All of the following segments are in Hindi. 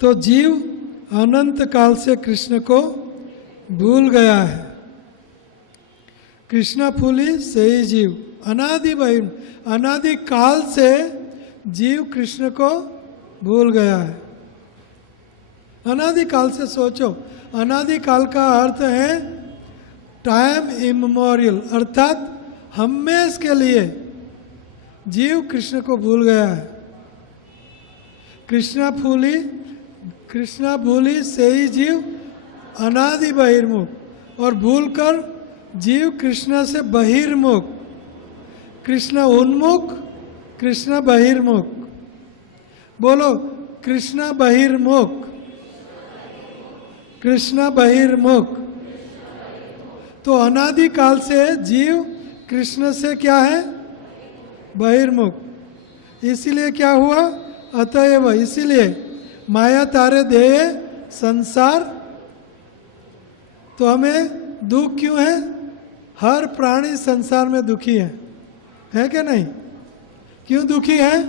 तो जीव अनंत काल से कृष्ण को भूल गया है। कृष्णा फूली से ही जीव, अनादि बहिर्मुख, अनादि काल से जीव कृष्ण को भूल गया है। अनादि काल से सोचो, अनादि काल का अर्थ है टाइम इमेमोरियल, अर्थात हमेशा के लिए जीव कृष्ण को भूल गया है। कृष्णा भूली से ही जीव अनादि बहिर्मुख, और भूलकर जीव कृष्ण से बहिर्मुख, कृष्ण उन्मुख, कृष्ण बहिर्मुख। बोलो कृष्ण बहिर्मुख, कृष्ण बहिर्मुख। तो अनादि काल से जीव कृष्ण से क्या है? बहिर्मुख। इसीलिए क्या हुआ? अतएव, इसीलिए माया तारे देय संसार। तो हमें दुख क्यों है? हर प्राणी संसार में दुखी है कि नहीं? क्यों दुखी है?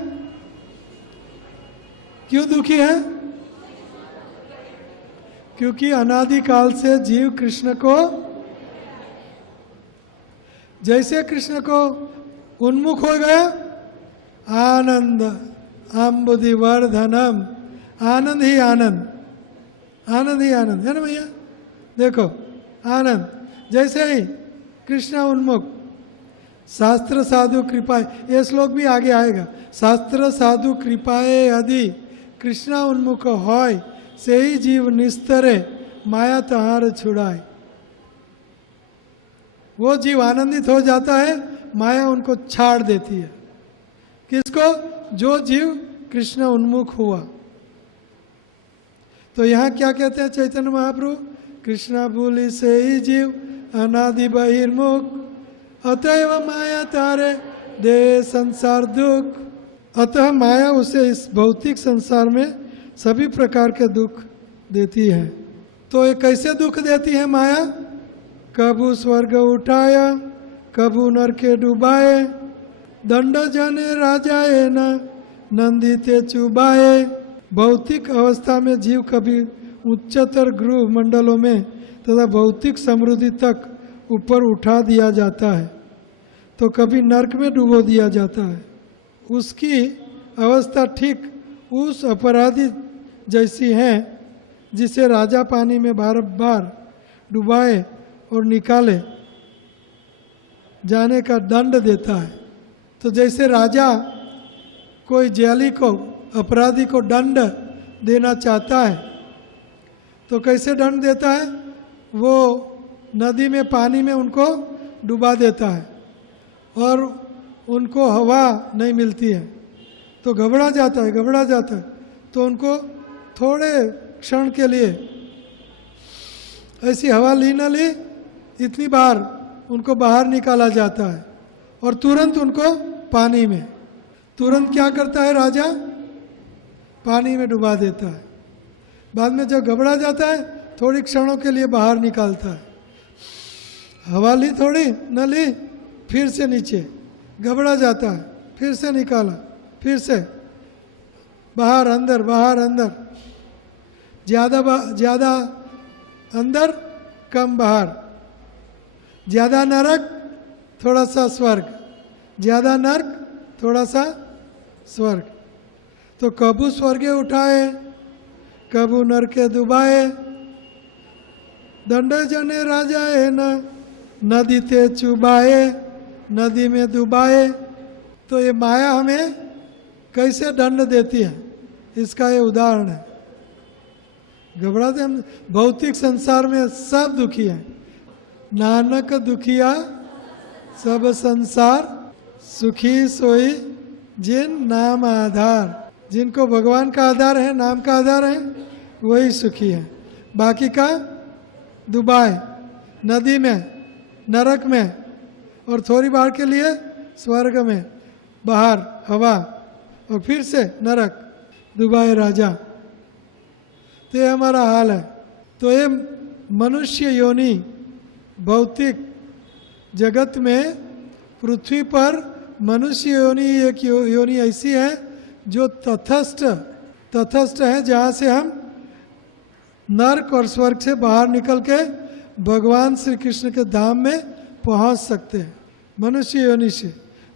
क्यों दुखी है? क्योंकि अनादि काल से जीव कृष्ण को, जैसे कृष्ण को उन्मुख हो गया, आनंद अम्बुधि वर्धनम, आनंद ही आनंद, आनंद ही आनंद है ना भैया? देखो आनंद, जैसे ही कृष्ण उन्मुख, शास्त्र साधु कृपाए, ये श्लोक भी आगे आएगा, शास्त्र साधु कृपाए यदि कृष्ण उन्मुख होय से ही जीव निस्तरे माया तहार छुड़ाए। वो जीव आनंदित हो जाता है, माया उनको छाड़ देती है। किसको? जो जीव कृष्ण उन्मुख हुआ। तो यहाँ क्या कहते हैं चैतन्य महाप्रभु? कृष्णा भूलि से ही जीव अनादि बहिर्मुख, अतएव माया तारे दे संसार दुख। अतः माया उसे इस भौतिक संसार में सभी प्रकार के दुख देती है। तो ये कैसे दुख देती है माया? कबू स्वर्ग उठाया, कबू नरके डुबाए, दंड जने राजाए न नंदिते चुबाए। भौतिक अवस्था में जीव कभी उच्चतर गृह मंडलों में तथा भौतिक समृद्धि तक ऊपर उठा दिया जाता है, तो कभी नरक में डुबो दिया जाता है। उसकी अवस्था ठीक उस अपराधी जैसी है जिसे राजा पानी में बार बार डुबाए और निकाले जाने का दंड देता है। तो जैसे राजा कोई जेली को, अपराधी को दंड देना चाहता है, तो कैसे दंड देता है? वो नदी में, पानी में उनको डुबा देता है और उनको हवा नहीं मिलती है, तो घबरा जाता है। तो उनको थोड़े क्षण के लिए ऐसी हवा ली न ली, इतनी बार उनको बाहर निकाला जाता है और तुरंत उनको पानी में, तुरंत क्या करता है राजा? पानी में डुबा देता है। बाद में जब घबरा जाता है, थोड़ी क्षणों के लिए बाहर निकालता है, हवा ली थोड़ी, न ली, फिर से नीचे, घबरा जाता है, फिर से निकाला, फिर से बाहर अंदर, बाहर अंदर, ज़्यादा अंदर, कम बाहर, ज़्यादा नरक, थोड़ा सा स्वर्ग, ज़्यादा नरक, थोड़ा सा स्वर्ग। तो कबू स्वर्गे उठाए, कबू नरके डुबाए, दंड जने राजाए न नदी ते चुबाए, नदी में डुबाए। तो ये माया हमें कैसे दंड देती है, इसका ये उदाहरण है। घबराते हम, भौतिक संसार में सब दुखी है। नानक दुखिया सब संसार, सुखी सोई जिन नाम आधार। जिनको भगवान का आधार है, नाम का आधार है, वही सुखी है। बाकी का डुबाए नदी में, नरक में, और थोड़ी बार के लिए स्वर्ग में, बाहर हवा, और फिर से नरक, डुबाए राजा। तो ये हमारा हाल है। तो ये मनुष्य योनि, भौतिक जगत में, पृथ्वी पर मनुष्य योनि एक योनि ऐसी है जो तटस्थ तटस्थ है जहाँ से हम नर्क और स्वर्ग से बाहर निकल के भगवान श्री कृष्ण के धाम में पहुँच सकते हैं। मनुष्य योनि से,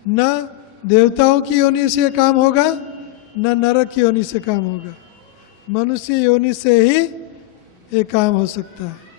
न देवताओं की योनि से काम होगा, न नरक की योनि से काम होगा। मनुष्य योनि से ही ये काम हो सकता है।